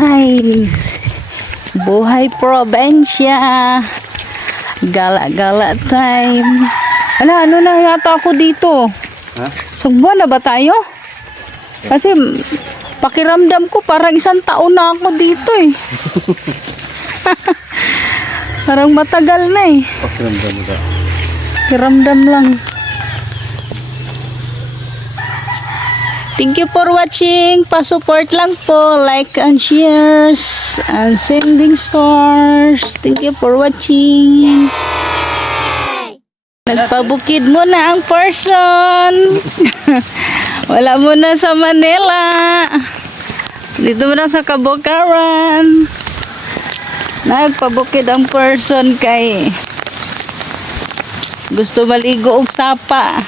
Ay, buhay probensya. Gala-gala time. Ano na yata ako dito? Ha? Sugba na ba tayo? Kasi pakiramdam ko parang 1 taon na ako dito eh. Parang matagal na eh. Pakiramdam mo ba? Pakiramdam lang. Thank you for watching. Pa-support lang po. Like and shares. And sending stars. Thank you for watching. Nagpabukid muna ang person. Wala muna sa Manila. Dito muna sa Kabukaran. Nagpabukid ang person kay gusto maligo og sapa.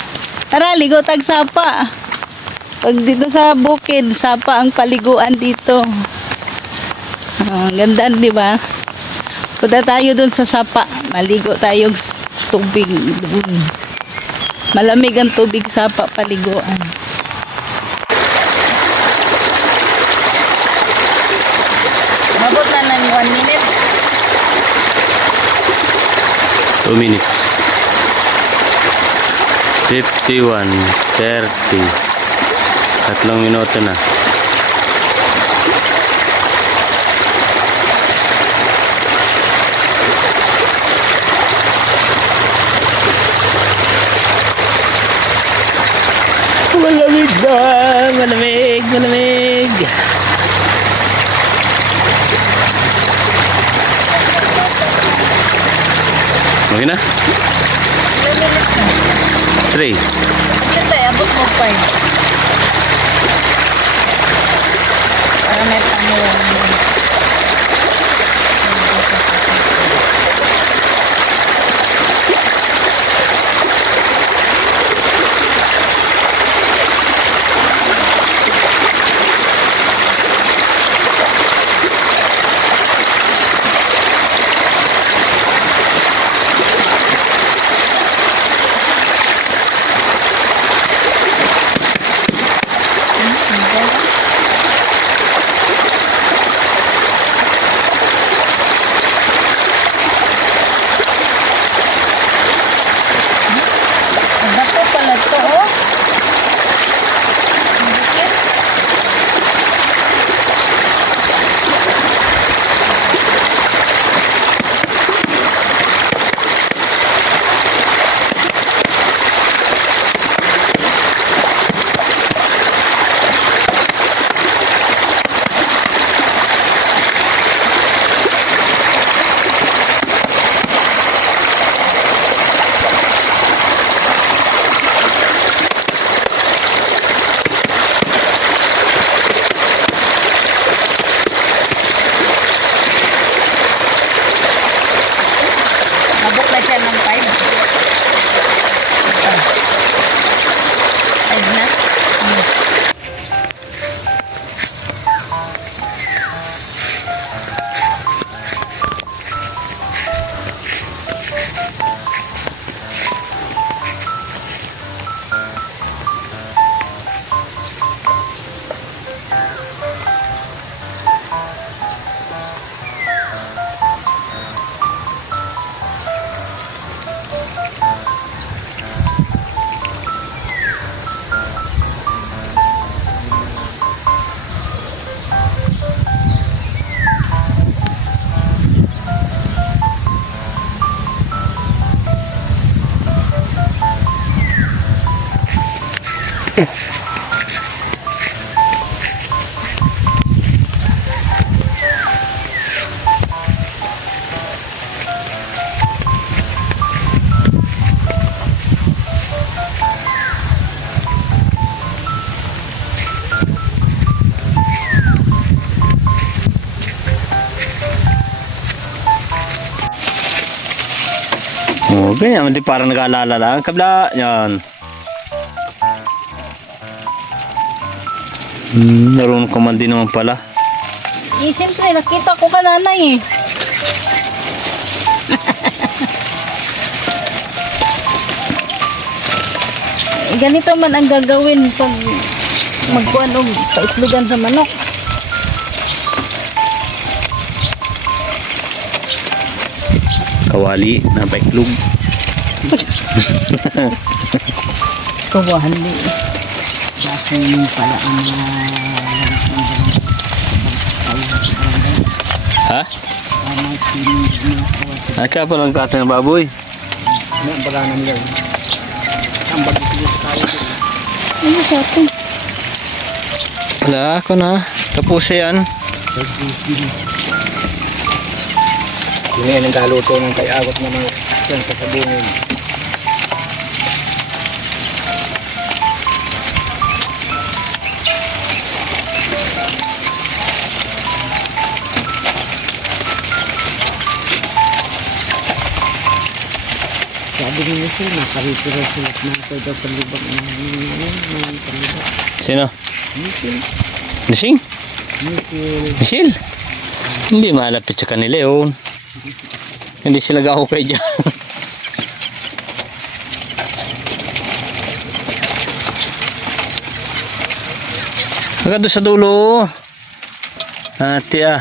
Tara, ligo tag sapa. Pag dito sa bukid, sapa ang paliguan dito. Ganda, di ba? Punta tayo dun sa sapa. Maligo tayo tubig. Malamig ang tubig sapa paliguan. Mabot na ng 1 minute. 2 minutes. 51, 30. 3 minuto na. Malamig na! Malamig! Malamig! Okay na? 3. Ito ay abot mo 5. Para may pangulang. Bako pala to, oh. Mabok na siya ng 5. 5 na. Okay, hindi parang nag-aalala lang. Kabla, yan. Naroon ko man din naman pala. Eh, siyempre, nakita ko ka nanay eh. Ganito man ang gagawin pag magkuhan o paitlugan sa manok. Kawali na paiklog. Kawali. Kasi pala ang mga Ha? Ay kaya pa lang kata ng baboy. Ano sa atin? Wala ako na. Tapos yan. Yun yan ang galuto ng kay-agot na mga yan sa sabungin. sabi nila sila, makarito raw sila at mga daw palibag na mga palibag. Sino? Misil. Nising? Misil. Misil? Hindi malapit sa kanila yun. Hindi sila gahukay dyan. Hanggang doon sa dulo. Ate ah.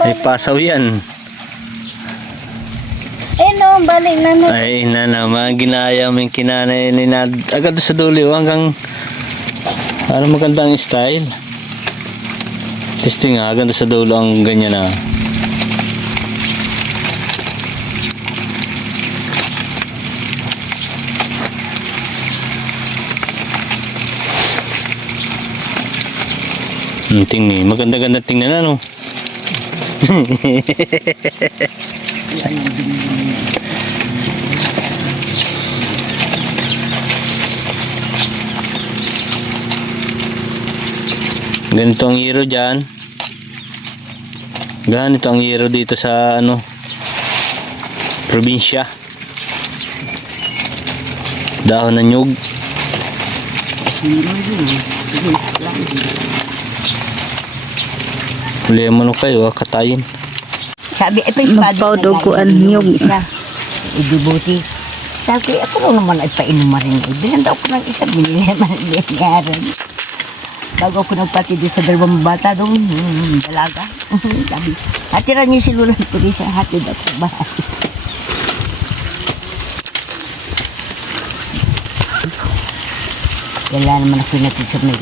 Ay pasaw yan. Eh no, balik na na. Ay na naman. Ginaya mo yung kinanay ni Nad. Agad doon sa dulo. Hanggang ano magandang style. Testing nga. Agad doon sa dulo ang ganyan ah. Tingnan, maganda-ganda tingnan ano. Ganito ang hero dyan. Ganito ang hero dito sa ano, probinsya. Dahon ng nyug. Huli mo no kayo, katayin. Sabi, ito yung Magpauduguan niyog. Idibuti. Sabi, ako naman ay painom rin. Bilang daw ko ng isa, binili naman niyaran. Bago ako nagpati doon sa dalawang bata doon, dalaga. Sabi, hatiran niyo si Lula ko rin sa hatid ako bahay. Wala naman ako natin sa may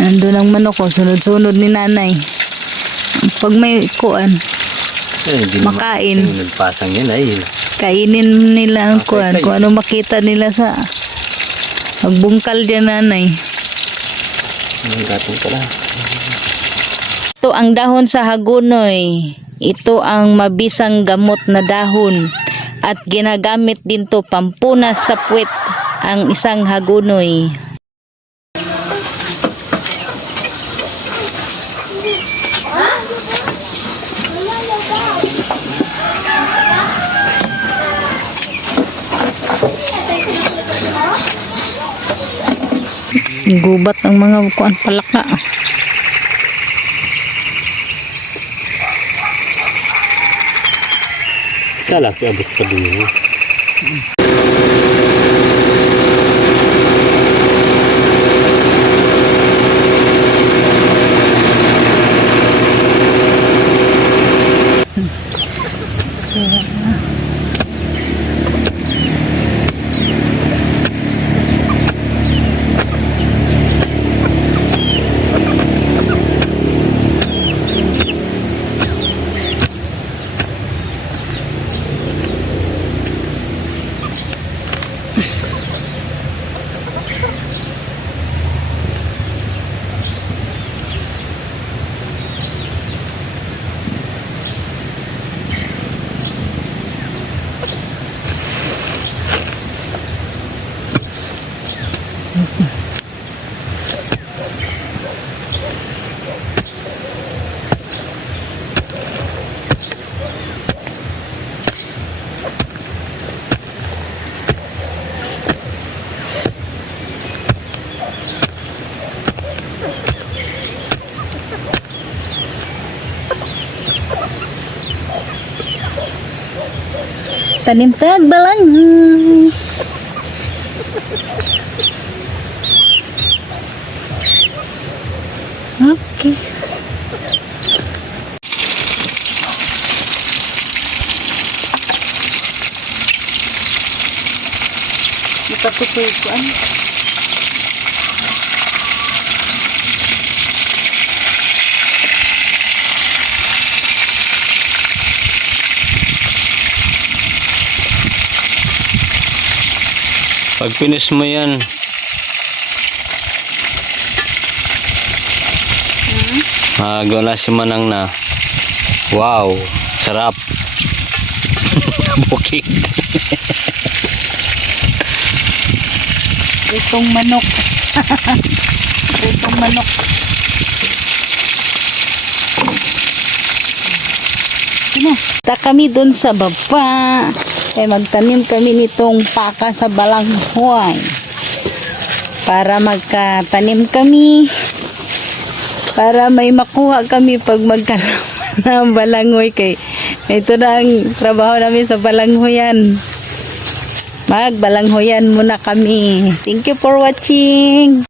Nandun ang manok ko, sunod-sunod ni nanay. Pag may kuan, makain. Nagpasang yan ay. Kainin nila ang kuan. Kung ano makita nila sa magbungkal dyan nanay. Gatong pala. Ito ang dahon sa hagunoy. Ito ang mabisang gamot na dahon. At ginagamit din to pampunas sa puwet ang isang hagunoy. Gubat ng mga kuan palaka. Kalaki abot pa din yun. Tanim tagbalan. Okay. dito ko kuan. Pag finish mo yan, gawin na si Manang na. Wow, sarap. Bukit. Itong manok. Itong manok. Ta kami doon sa baba. Kaya magtanim kami nitong paka sa balanghoy. Para magkatanim kami. Para may makuha kami pag magkalaman ng balanghoy. Kay ito na ang trabaho namin sa balanghoyan. Magbalanghoyan muna kami. Thank you for watching.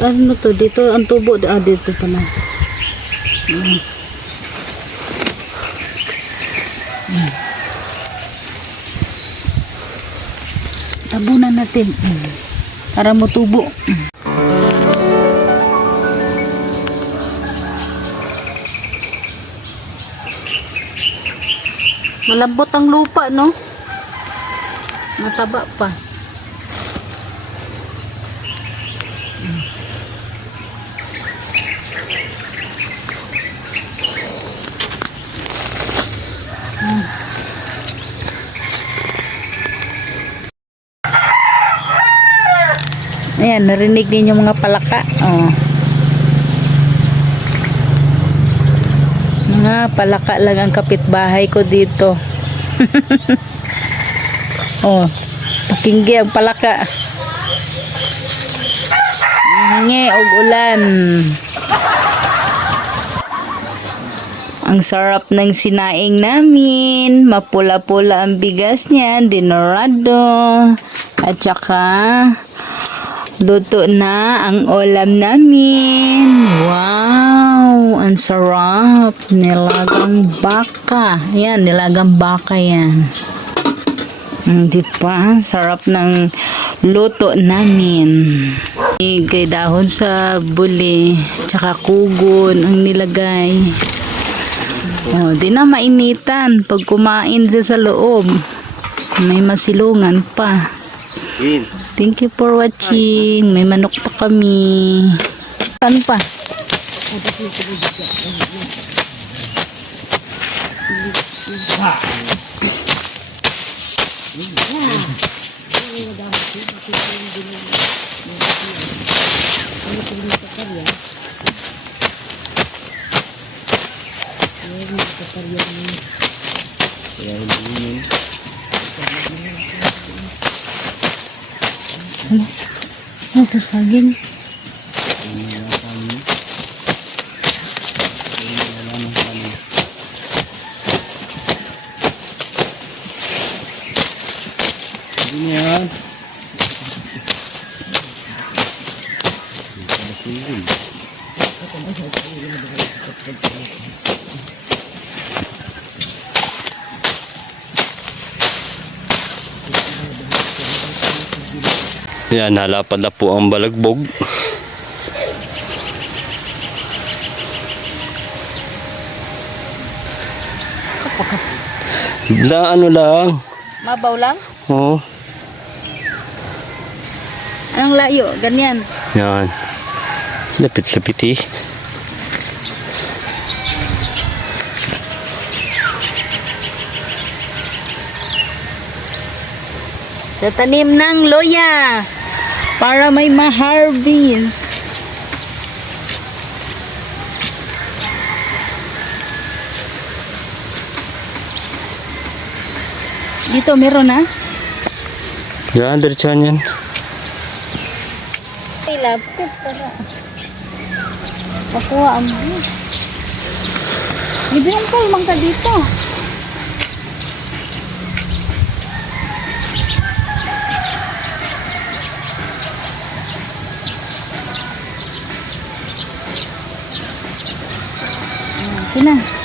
Ano to? Dito ang tubo. Dito pala. Tabunan natin. Para matubo. Malambot ang lupa, no? Mataba pa. Ayan, narinig din yung mga palaka. Oh. Mga palaka lang ang kapitbahay ko dito. Oh, pakinggi ang palaka. Hingi og ulan. Ang sarap ng sinaing namin. Mapula-pula ang bigas niya, dinorado. At saka luto na ang ulam namin. Wow! Ang sarap. Nilagang baka. Yan, nilagang baka yan. Di ba? Sarap ng luto namin. Kay dahon sa buli. Tsaka kugon ang nilagay. Oh, di na mainitan. Pag kumain sa loob, may masilungan pa. Thank you for watching. May manok pa kami. Saan pa? Ito saging. Yan, halapad na po ang balagbog. Ano lang? Mabaw lang? Oo. Anong layo? Ganyan. Yan. Lapit-lapit eh. Sa tanim ng loya. Para may ma-harvest. Dito meron na? Yan, diretsahan yan. Ay, lapit para makuha ang Bibigyan ko yung mangka dito. Ito na.